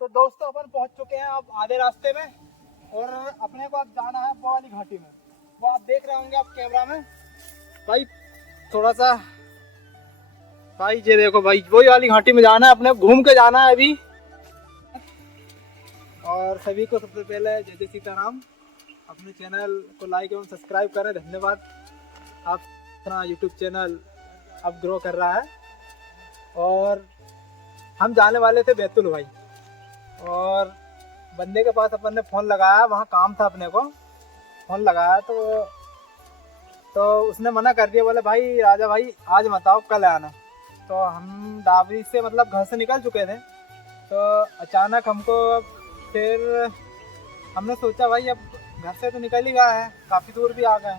तो दोस्तों अपन पहुंच चुके हैं अब आधे रास्ते में और अपने को अब जाना है वो वाली घाटी में। वो आप देख रहे होंगे आप कैमरा में भाई, थोड़ा सा भाई ये देखो भाई, वही वाली घाटी में जाना है अपने, घूम के जाना है अभी। और सभी को सबसे पहले जय जय सीताराम। अपने चैनल को लाइक एवं सब्सक्राइब करें, धन्यवाद। आप अपना यूट्यूब चैनल अब ग्रो कर रहा है। और हम जाने वाले थे बैतूल भाई, और बंदे के पास अपन ने फ़ोन लगाया, वहाँ काम था अपने को, फ़ोन लगाया तो उसने मना कर दिया, बोले भाई राजा भाई आज मत आओ, कल आना। तो हम डाबरी से मतलब घर से निकल चुके थे, तो अचानक हमको फिर हमने सोचा भाई अब घर से तो निकल ही गया है, काफ़ी दूर भी आ गए,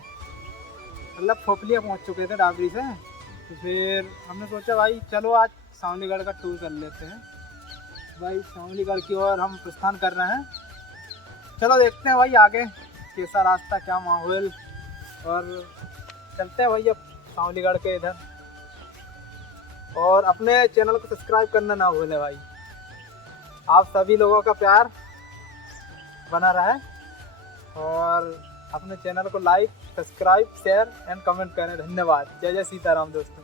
मतलब खोपलिया पहुँच चुके थे डाबरी से। तो फिर हमने सोचा भाई चलो आज सांवलीगढ़ का टूर कर लेते हैं। भाई सांवलीगढ़ की ओर हम प्रस्थान कर रहे हैं। चलो देखते हैं भाई आगे कैसा रास्ता, क्या माहौल, और चलते हैं भाई अब सांवलीगढ़ के इधर। और अपने चैनल को सब्सक्राइब करना ना भूलें भाई, आप सभी लोगों का प्यार बना रहे, और अपने चैनल को like subscribe share and comment करें, धन्यवाद। जय जय सीताराम दोस्तों।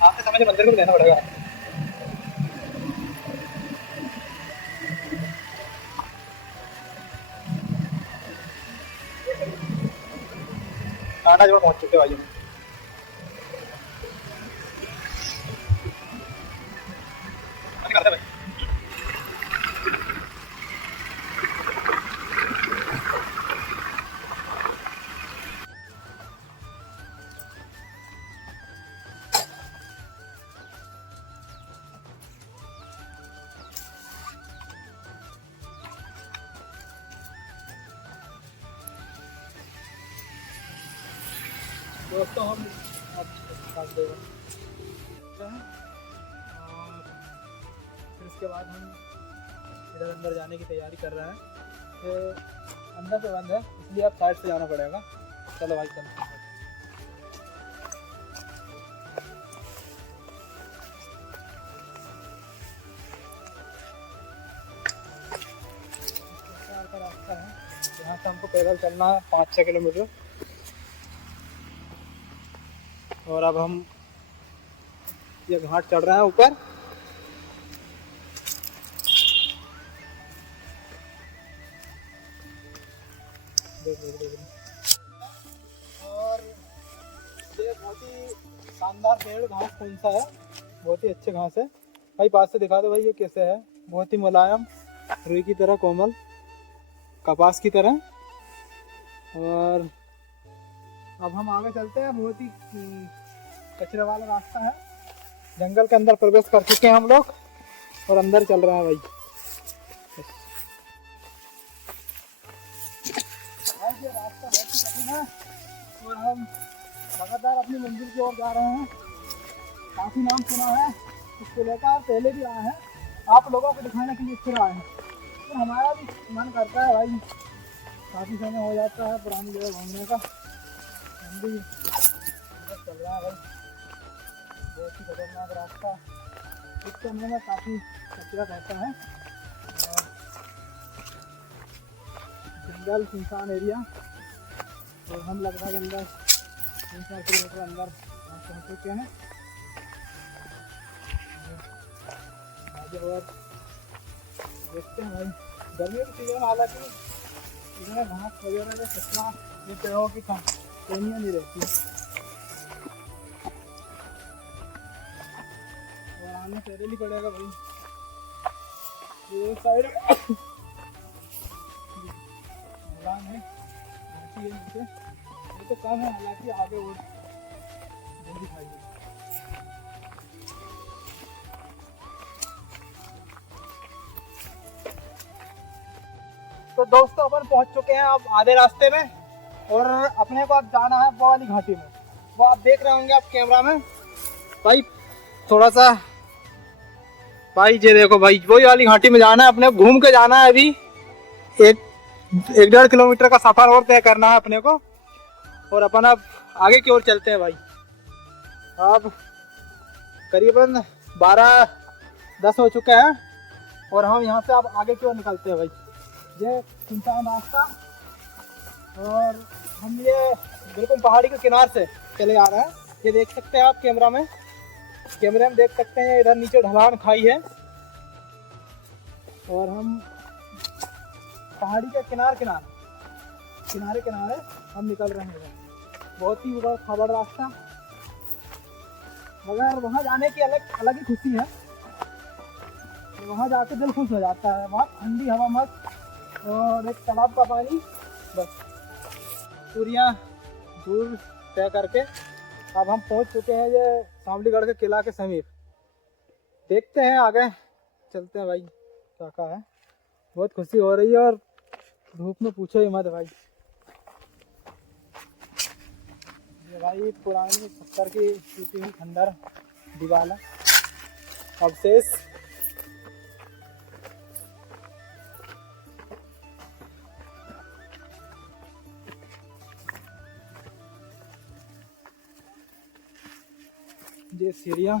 आपके समझ मंदिर को भी देना पड़ेगा। टाटा जोड़ पहुंच चुके भाई। करते भाई दोस्तों, हम अब काट देगा और फिर उसके बाद हम इधर अंदर जाने की तैयारी कर रहे हैं। तो अंदर से बंद है, इसलिए अब साइड से जाना पड़ेगा। चलो भाई चलो। का रास्ता है, यहाँ से हमको पैदल चलना है 5-6 किलोमीटर। और अब हम ये घाट चढ़ रहे हैं ऊपर। और ये बहुत ही शानदार पेड़, घास कौन सा है, बहुत ही अच्छे घास है भाई। पास से दिखा दो भाई ये कैसे है, बहुत ही मुलायम, रुई की तरह कोमल, कपास की तरह। और अब हम आगे चलते हैं, बहुत ही कचरे वाला रास्ता है, जंगल के अंदर प्रवेश कर चुके हैं हम लोग और अंदर चल रहे हैं भाई। ये रास्ता बहुत ही कठिन है और हम लगातार अपनी मंजिल की ओर जा रहे हैं। काफ़ी नाम सुना है इसको लेकर, पहले भी आए हैं, आप लोगों को दिखाने के लिए फिर आए हैं। तो हमारा भी मन करता है भाई, काफ़ी समय हो जाता है पुरानी जगह घूमने का, हम भी चल रहा है भाई। बहुत ही खतरनाक रास्ता, इस समय में काफ़ी कचरा रहता है और जंगल सुनसान एरिया। और हम लगभग अंदर 3-4 किलोमीटर अंदर पहुँच चुके हैं। और देखते हैं भाई, गर्मी की सीजन, हालांकि इसमें घास वगैरह या कचरा ये पेड़ों की कमियाँ नहीं रहती और आने पैदल ही पड़ेगा भाई। ये साइड ढलान है, नीचे ये तो कम है, हालांकि आगे और दिखाई दे। तो दोस्तों अपन पहुंच चुके हैं अब आधे रास्ते में, और अपने को अब जाना है वो वाली घाटी में। वो आप देख रहे होंगे आप कैमरा में भाई, थोड़ा सा भाई ये देखो भाई, वही वाली घाटी में जाना है अपने, घूम के जाना है। अभी एक 1.5 किलोमीटर का सफर और तय करना है अपने को, और अपन अब आगे की ओर चलते हैं भाई। अब करीबन 12-10 हो चुके हैं, और हम यहाँ से अब आगे की ओर निकलते हैं भाई। ये सुनसान रास्ता, और हम ये बिल्कुल पहाड़ी के किनारे से चले आ रहे हैं। ये देख सकते हैं आप कैमरे में देख सकते हैं, इधर नीचे ढलान खाई है, और हम पहाड़ी के किनारे हम निकल रहे हैं। बहुत ही बड़ा खबर रास्ता, मगर वहाँ जाने की अलग ही खुशी है। वहाँ जाके दिल खुश हो जाता है। वहाँ ठंडी हवा मस्त, और एक तालाब का पानी, बस पूरियाँ दूर तय करके अब हम पहुँच चुके हैं ये सांवलीगढ़ के किला के समीप। देखते हैं आगे चलते हैं भाई क्या है। बहुत खुशी हो रही है, और धूप में पूछो ही मत भाई। ये भाई पुरानी पत्थर की टूटी हुई खंडर दीवार है, अवशेष। ये सीढ़ियाँ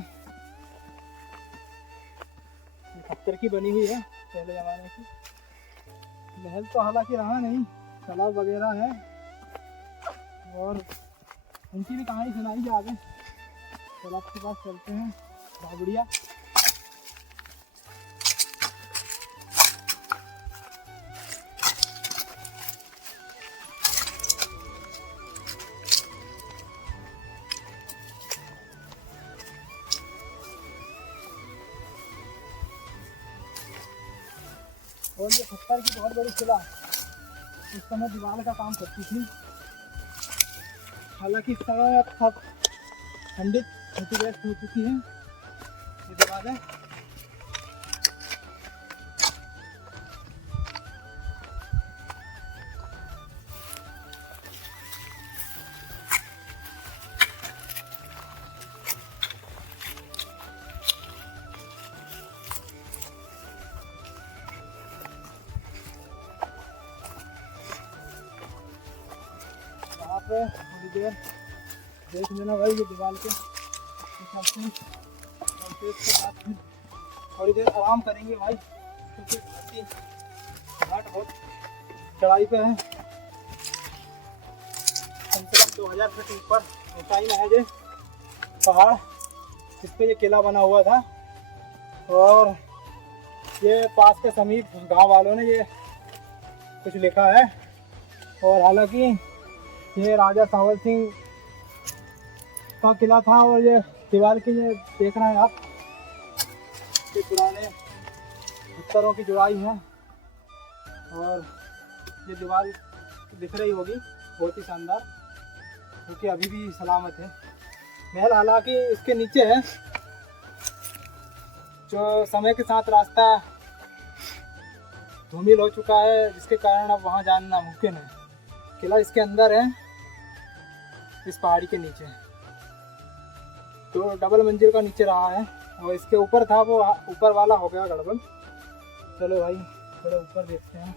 पत्थर की बनी हुई है, पहले जमाने की। महल तो हालांकि रहा नहीं, तालाब वगैरह है, और उनकी भी कहानी सुनाई है आगे। तालाब के पास चलते हैं, भावड़िया। और ये पत्थर की बहुत बड़ी किला उस समय दीवार का काम करती थी। हालांकि इस समय अब खंडित क्षतिग्रस्त हो चुकी है ये दीवारें। यहाँ पे थोड़ी देर देख लेना भाई, ये दीवार के हिसाब से, और फिर इसके बाद फिर थोड़ी देर आराम करेंगे भाई, क्योंकि घाट बहुत चढ़ाई पे है। कम से कम 2000 फीट ऊपर ऊंचाई में है ये पहाड़, जिस पे ये किला बना हुआ था। और ये पास के समीप गांव वालों ने ये कुछ लिखा है, और हालांकि ये राजा सांवर सिंह का किला था। और ये दीवार की ये देख रहे हैं आप, ये पुराने पत्थरों की जुड़ाई है, और ये दीवार दिख रही होगी बहुत ही शानदार, क्योंकि अभी भी सलामत है। महल हालांकि इसके नीचे है, जो समय के साथ रास्ता धूमिल हो चुका है, जिसके कारण अब वहाँ जाना नामुमकिन है। किला इसके अंदर है, इस पहाड़ी के नीचे, तो डबल मंजिल का नीचे रहा है, और इसके ऊपर था वो ऊपर वाला हो गया गड़बड़। चलो भाई थोड़ा ऊपर देखते हैं।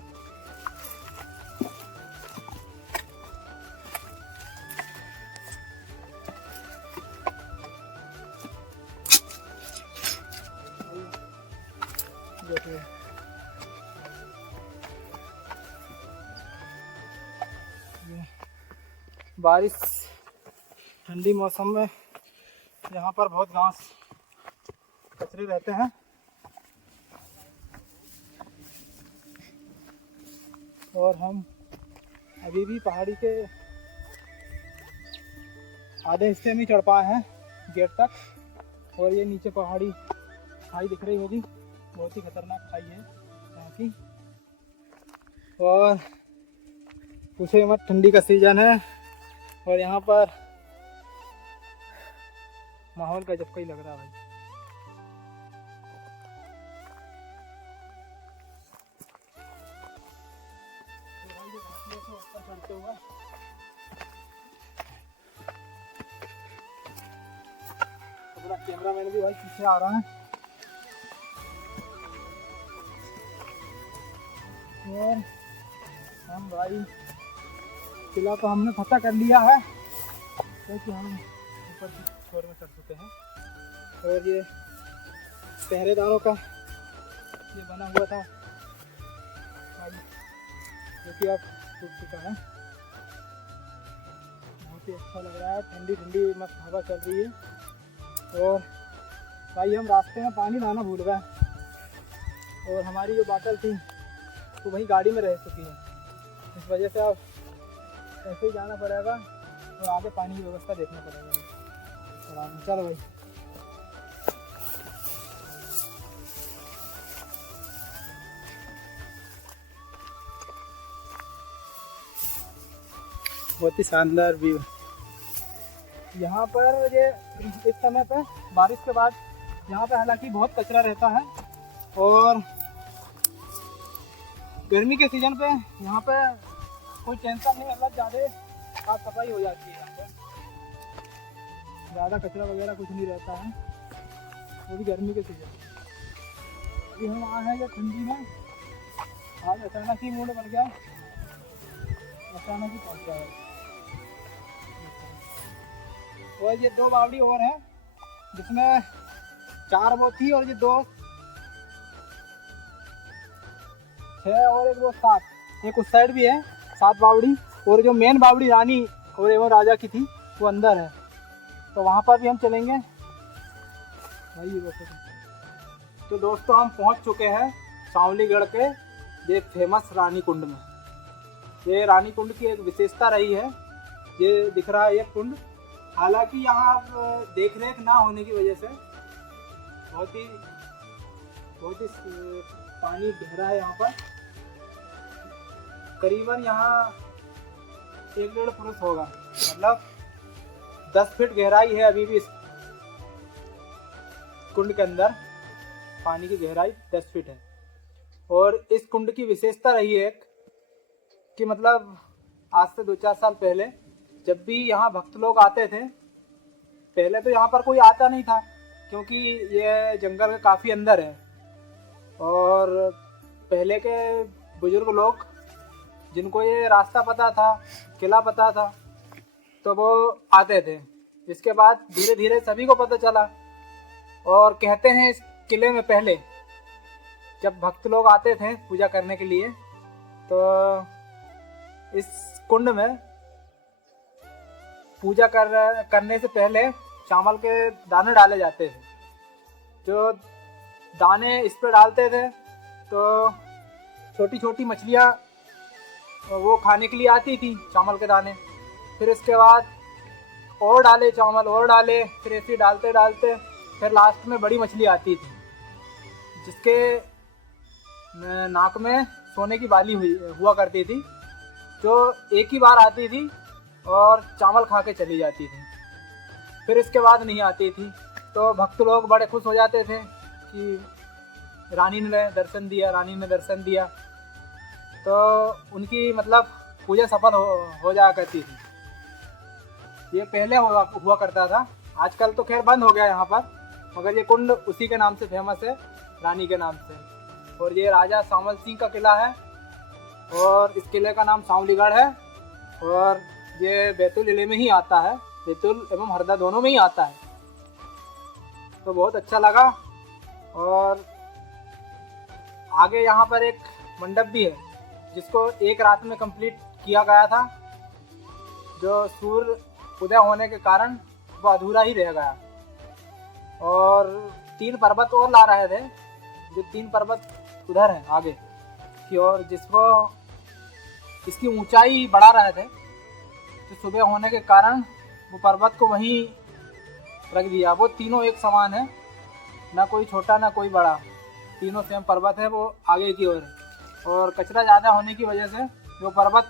बारिश ठंडी मौसम में यहाँ पर बहुत घास कचरे रहते हैं, और हम अभी भी पहाड़ी के आधे हिस्से में चढ़ पाए हैं गेट तक। और ये नीचे पहाड़ी खाई दिख रही होगी, बहुत ही खतरनाक खाई है यहाँ की। और पूछे मत, ठंडी का सीजन है, और यहाँ पर माहौल का जब कोई लग रहा है भाई। ऊपर चढ़ते हुए अपना कैमरामैन भी भाई पीछे आ रहा है। और हम भाई किला तो हमने फतह कर लिया है, क्योंकि हम ऊपर की फ्लोर में चढ़ चुके हैं। और ये पहरेदारों का ये बना हुआ था जो कि अब टूट चुका है। बहुत ही अच्छा लग रहा है, ठंडी ठंडी मस्त हवा चल रही है। और भाई हम रास्ते में पानी लाना भूल गए और हमारी जो बोतल थी वो वहीं गाड़ी में रह चुकी है। इस वजह से अब ऐसे ही जाना पड़ेगा और आगे पानी की व्यवस्था देखना पड़ेगा। चलो भाई। बहुत ही शानदार व्यू यहाँ पर। ये इस समय पे बारिश के बाद यहाँ पे हालांकि बहुत कचरा रहता है और गर्मी के सीजन पे यहाँ पे कोई टेंशन नहीं, मतलब ज़्यादा साफ सफाई हो जाती है। यहाँ पे ज़्यादा कचरा वगैरह कुछ नहीं रहता है, वो भी गर्मी के सीजन। अभी हम आए हैं ये ठंडी में, आज अचानक ही मूड बन गया, अचानक ही पहुँच गया। और ये 2 बावड़ी और हैं जिसमें 4 वो थी और ये 2 6 और एक वो 7, एक उस साइड भी है 7 बावड़ी। और जो मेन बावड़ी रानी और एवं राजा की थी वो अंदर है, तो वहाँ पर भी हम चलेंगे भाई। तो दोस्तों हम पहुँच चुके हैं सांवलीगढ़ के ये फेमस रानी कुंड में। ये रानी कुंड की एक विशेषता रही है, ये दिख रहा है ये कुंड। हालांकि यहाँ देख रेख ना होने की वजह से बहुत ही पानी गहरा है यहाँ पर। करीबन यहाँ 1-1.5 फुट होगा, मतलब 10 फीट गहराई है अभी भी इस कुंड के अंदर। पानी की गहराई 10 फीट है। और इस कुंड की विशेषता रही है कि मतलब आज से 2-4 साल पहले जब भी यहाँ भक्त लोग आते थे, पहले तो यहाँ पर कोई आता नहीं था क्योंकि ये जंगल के काफ़ी अंदर है। और पहले के बुजुर्ग लोग जिनको ये रास्ता पता था, किला पता था, तो वो आते थे। इसके बाद धीरे धीरे सभी को पता चला और कहते हैं इस किले में पहले जब भक्त लोग आते थे पूजा करने के लिए, तो इस कुंड में पूजा करने से पहले चावल के दाने डाले जाते थे। जो दाने इस पे डालते थे तो छोटी छोटी मछलियाँ वो खाने के लिए आती थी चावल के दाने। फिर इसके बाद और डाले चावल और डाले, फिर ऐसे डालते डालते फिर लास्ट में बड़ी मछली आती थी जिसके नाक में सोने की बाली हुआ करती थी, जो एक ही बार आती थी और चावल खा के चली जाती थी। फिर इसके बाद नहीं आती थी। तो भक्त लोग बड़े खुश हो जाते थे कि रानी ने दर्शन दिया, रानी ने दर्शन दिया, तो उनकी मतलब पूजा सफल हो जाया करती थी। ये पहले हुआ करता था, आजकल तो खैर बंद हो गया यहाँ पर, मगर ये कुंड उसी के नाम से फेमस है, रानी के नाम से। और ये राजा सांवल सिंह का किला है और इस किले का नाम सांवलीगढ़ है। और ये बैतूल जिले में ही आता है, बैतूल एवं हरदा दोनों में ही आता है। तो बहुत अच्छा लगा। और आगे यहाँ पर एक मंडप भी है जिसको एक रात में कंप्लीट किया गया था, जो सूर्य उदय होने के कारण वो अधूरा ही रह गया। और 3 पर्वत और ला रहे थे, जो 3 पर्वत उधर है आगे की ओर, जिसको इसकी ऊंचाई बढ़ा रहे थे, तो सुबह होने के कारण वो पर्वत को वहीं रख दिया। वो तीनों एक समान है, ना कोई छोटा ना कोई बड़ा, तीनों सेम पर्वत है, वो आगे की ओर है। और कचरा ज़्यादा होने की वजह से वो पर्वत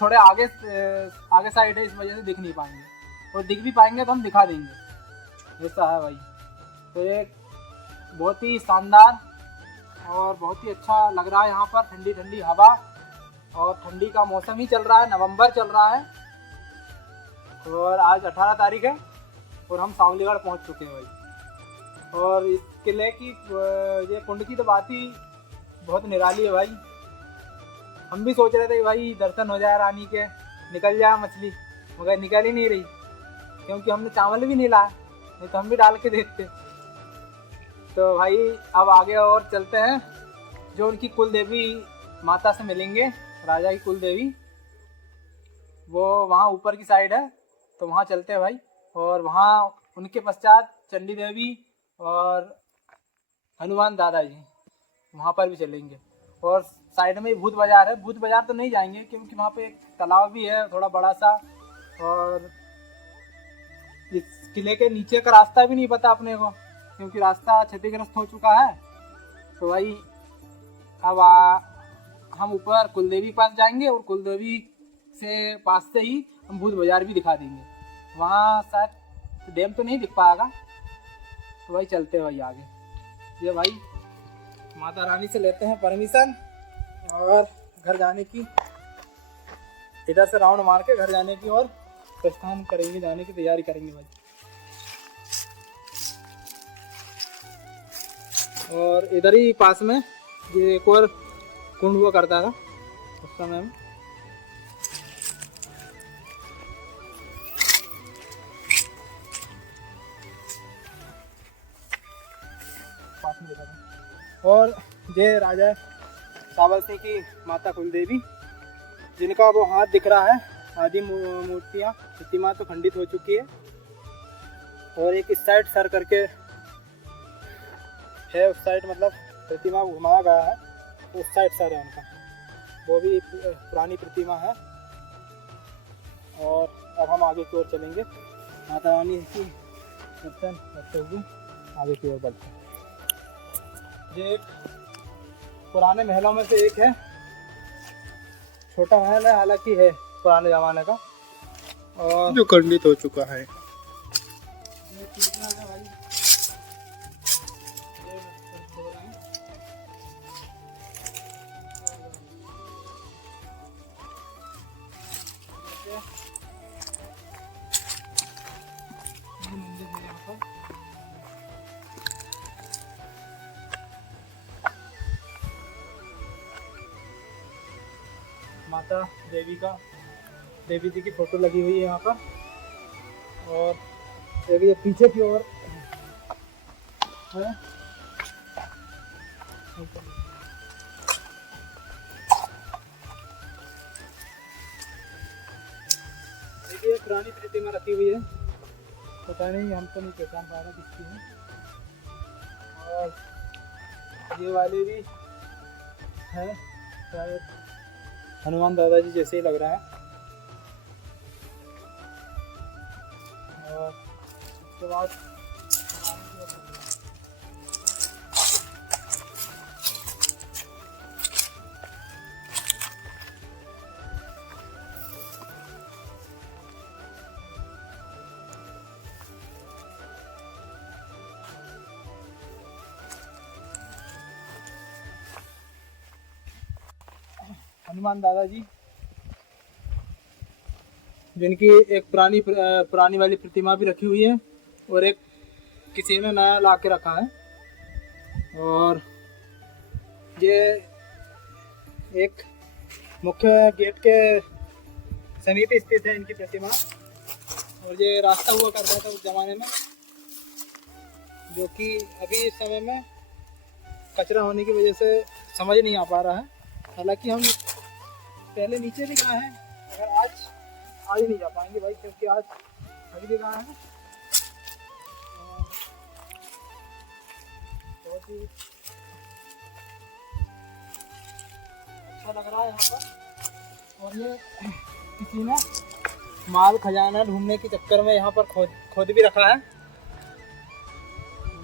थोड़े आगे साइड है, इस वजह से दिख नहीं पाएंगे, और दिख भी पाएंगे तो हम दिखा देंगे, ऐसा है भाई। तो ये बहुत ही शानदार और बहुत ही अच्छा लग रहा है यहाँ पर, ठंडी ठंडी हवा और ठंडी का मौसम ही चल रहा है, नवंबर चल रहा है और आज 18 तारीख है और हम सांवलीगढ़ पहुंच चुके हैं भाई। और इस किले की ये कुंड की तो बात ही बहुत निराली है भाई। हम भी सोच रहे थे भाई दर्शन हो जाए रानी के, निकल जाए मछली, मगर निकल ही नहीं रही क्योंकि हमने चावल भी नहीं लाया, नहीं तो हम भी डाल के देखते। तो भाई अब आगे और चलते हैं, जो उनकी कुल देवी माता से मिलेंगे, राजा की कुल देवी, वो वहाँ ऊपर की साइड है, तो वहाँ चलते हैं भाई। और वहाँ उनके पश्चात चंडी देवी और हनुमान दादाजी, वहाँ पर भी चलेंगे। और साइड में ही भूत बाजार है, भूत बाजार तो नहीं जाएंगे क्योंकि वहाँ पे एक तालाब भी है थोड़ा बड़ा सा, और इस किले के नीचे का रास्ता भी नहीं पता अपने को क्योंकि रास्ता क्षतिग्रस्त हो चुका है। तो भाई अब हम ऊपर कुलदेवी पास जाएंगे और कुलदेवी से पास से ही हम भूत बाजार भी दिखा देंगे। वहाँ शायद डैम तो नहीं दिख पाएगा, तो भाई चलते हैं भाई आगे। ये भाई माता रानी से लेते हैं परमिशन और घर जाने की, इधर से राउंड मार के घर जाने की और प्रस्थान करेंगे, जाने की तैयारी करेंगे भाई। और इधर ही पास में ये एक और कुंड हुआ करता था उस समय में। पास में देखा था। और ये राजा सावल सिंह की माता कुलदेवी, जिनका वो हाथ दिख रहा है, आदि मूर्तियाँ प्रतिमा तो खंडित हो चुकी है, और एक इस साइड सर करके है, उस साइड मतलब प्रतिमा घुमाया गया है, उस साइड सर है उनका, वो भी पुरानी प्रतिमा है। और अब हम आगे की ओर चलेंगे, माता रानी की दर्शन करते हुए आगे की ओर बढ़ते हैं। ये एक पुराने महलों में से एक है, छोटा महल है हालांकि, है पुराने जमाने का और जो खंडित हो चुका है। माता देवी जी की फोटो लगी हुई है यहाँ पर। और एक ये पीछे की ओर है, देखिए पुरानी प्रतिमा रखी हुई है, पता नहीं हम तो नहीं पहचान पा रहे किसकी है। और ये वाले भी है शायद हनुमान दादाजी जैसे ही लग रहा है। और उसके बाद हनुमान दादाजी, जिनकी एक पुरानी वाली प्रतिमा भी रखी हुई है और एक किसी ने नया ला के रखा है। और ये एक मुख्य गेट के समीप स्थित है इनकी प्रतिमा। और ये रास्ता हुआ करता था उस जमाने में, जो कि अभी इस समय में कचरा होने की वजह से समझ नहीं आ पा रहा है। हालांकि हम पहले नीचे भी गए हैं, अगर आज ही नहीं जा पाएंगे भाई क्योंकि आज अभी भी गए हैं। बहुत ही अच्छा लग रहा है यहाँ पर। और ये किसी ने माल खजाना ढूंढने के चक्कर में यहाँ पर खोद भी रखा है,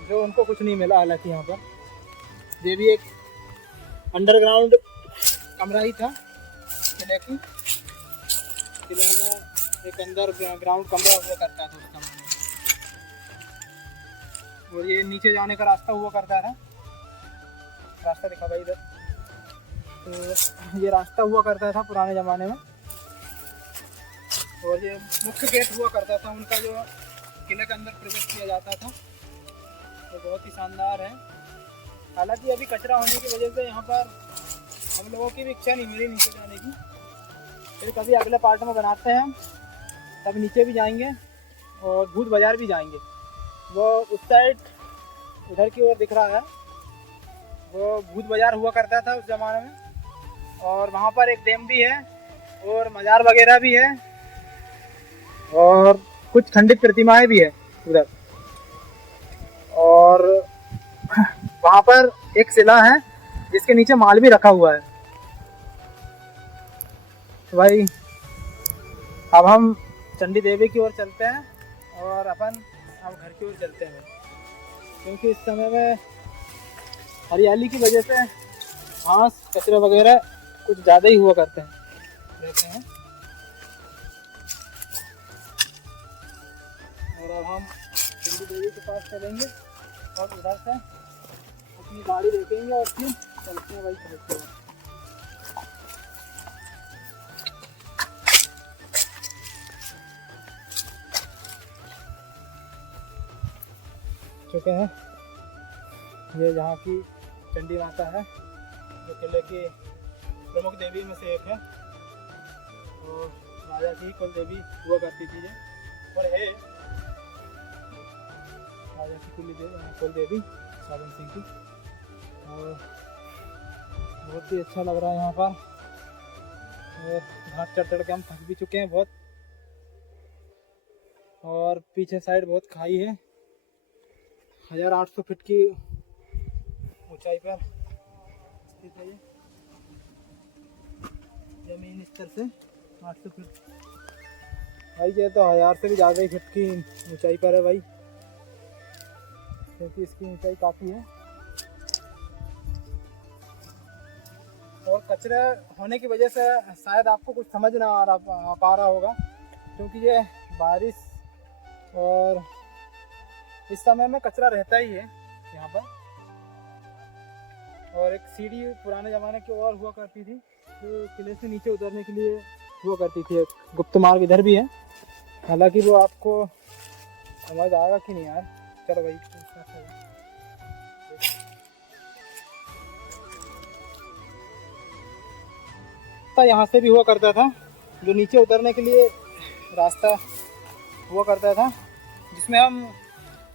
जो उनको कुछ नहीं मिला। हालांकि यहाँ पर ये भी एक अंडरग्राउंड कमरा ही था किले में, एक अंदर ग्राउंड कमरा हुआ करता था उस समय में। और ये नीचे जाने का रास्ता हुआ करता था, रास्ता दिखा भाई इधर। तो ये रास्ता हुआ करता था पुराने ज़माने में, और ये मुख्य गेट हुआ करता था उनका, जो किले के अंदर प्रवेश किया जाता था। तो बहुत ही शानदार है। हालांकि अभी कचरा होने की वजह से यहाँ पर हम लोगों की भी इच्छा नहीं मिली नीचे जाने की। फिर कभी अगले पार्ट में बनाते हैं, तब नीचे भी जाएंगे और भूत बाजार भी जाएंगे। वो उस साइड उधर की ओर दिख रहा है, वो भूत बाजार हुआ करता था उस ज़माने में, और वहाँ पर एक डैम भी है और मज़ार वगैरह भी है और कुछ खंडित प्रतिमाएं भी है उधर। और वहाँ पर एक शिला है जिसके नीचे माल भी रखा हुआ है। तो भाई अब हम चंडी देवी की ओर चलते हैं और अपन अब घर की ओर चलते हैं, क्योंकि इस समय में हरियाली की वजह से घास कचरा वगैरह कुछ ज़्यादा ही हुआ करते हैं। और अब हम चंडी देवी के पास चलेंगे और उधर से अपनी गाड़ी देखेंगे और फिर चलते हैं भाई चलते हैं। चुके हैं, ये यहाँ की चंडी माता है जो किले की प्रमुख देवी में से एक है, और राजा की कुल देवी हुआ करती थी ये, और है राजा की कुल देवी सावन सिंह की। और बहुत ही अच्छा लग रहा है यहाँ पर, और घाट चढ़ के हम थक भी चुके हैं बहुत, और पीछे साइड बहुत खाई है। 1800 फीट की ऊंचाई पर स्थित है ये, जमीन स्तर से 800 फीट। भाई ये तो 1000 से भी ज़्यादा ही फीट की ऊंचाई पर है भाई, क्योंकि इसकी ऊंचाई काफ़ी है। और कचरे होने की वजह से शायद आपको कुछ समझ ना आ पा रहा होगा, क्योंकि ये बारिश और इस समय में कचरा रहता ही है यहाँ पर। और एक सीढ़ी पुराने ज़माने की और हुआ करती थी, जो किले से नीचे उतरने के लिए हुआ करती थी। एक गुप्त मार्ग इधर भी है, हालांकि वो आपको समझ आएगा कि नहीं यार। चलो भाई यहाँ से भी हुआ करता था, जो नीचे उतरने के लिए रास्ता हुआ करता था, जिसमें हम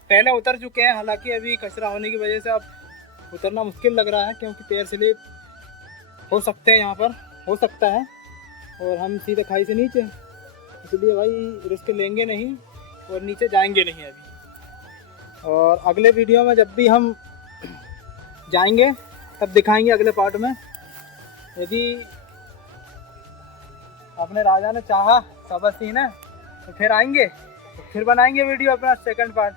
पहले उतर चुके हैं। हालांकि अभी कचरा होने की वजह से अब उतरना मुश्किल लग रहा है, क्योंकि पैर स्लिप हो सकते हैं, यहाँ पर हो सकता है, और हम सीधे खाई से नीचे, इसलिए भाई रिस्क लेंगे नहीं और नीचे जाएंगे नहीं अभी। और अगले वीडियो में जब भी हम जाएंगे तब दिखाएंगे अगले पार्ट में। यदि अपने राजा ने चाहा साबा सिंह ने तो फिर आएंगे, तो फिर बनाएंगे वीडियो अपना सेकंड पार्ट,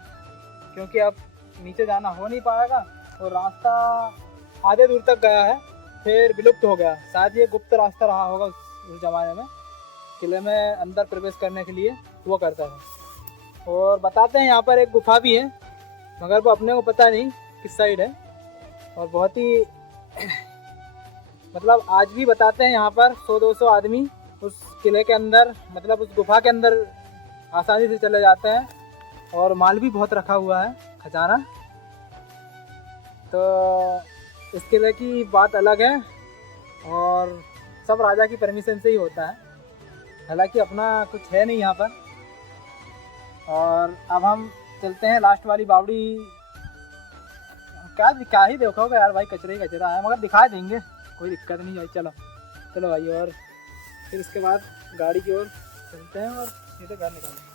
क्योंकि अब नीचे जाना हो नहीं पाएगा और रास्ता आधे दूर तक गया है फिर विलुप्त हो गया। शायद ये गुप्त रास्ता रहा होगा उस ज़माने में, किले में अंदर प्रवेश करने के लिए हुआ करता था। और बताते हैं यहाँ पर एक गुफा भी है, मगर वो अपने को पता नहीं किस साइड है। और बहुत ही मतलब आज भी बताते हैं यहाँ पर 100-200 आदमी उस किले के अंदर, मतलब उस गुफा के अंदर आसानी से चले जाते हैं, और माल भी बहुत रखा हुआ है, खजाना। तो इस किले की बात अलग है, और सब राजा की परमिशन से ही होता है, हालांकि अपना कुछ है नहीं यहाँ पर। और अब हम चलते हैं लास्ट वाली बावड़ी। क्या ही देखोगे यार भाई, कचरे ही कचरा है, मगर दिखा देंगे, कोई दिक्कत नहीं भाई। चलो चलो भाई, और फिर इसके बाद गाड़ी की ओर चलते हैं और सीधे घर निकलते हैं।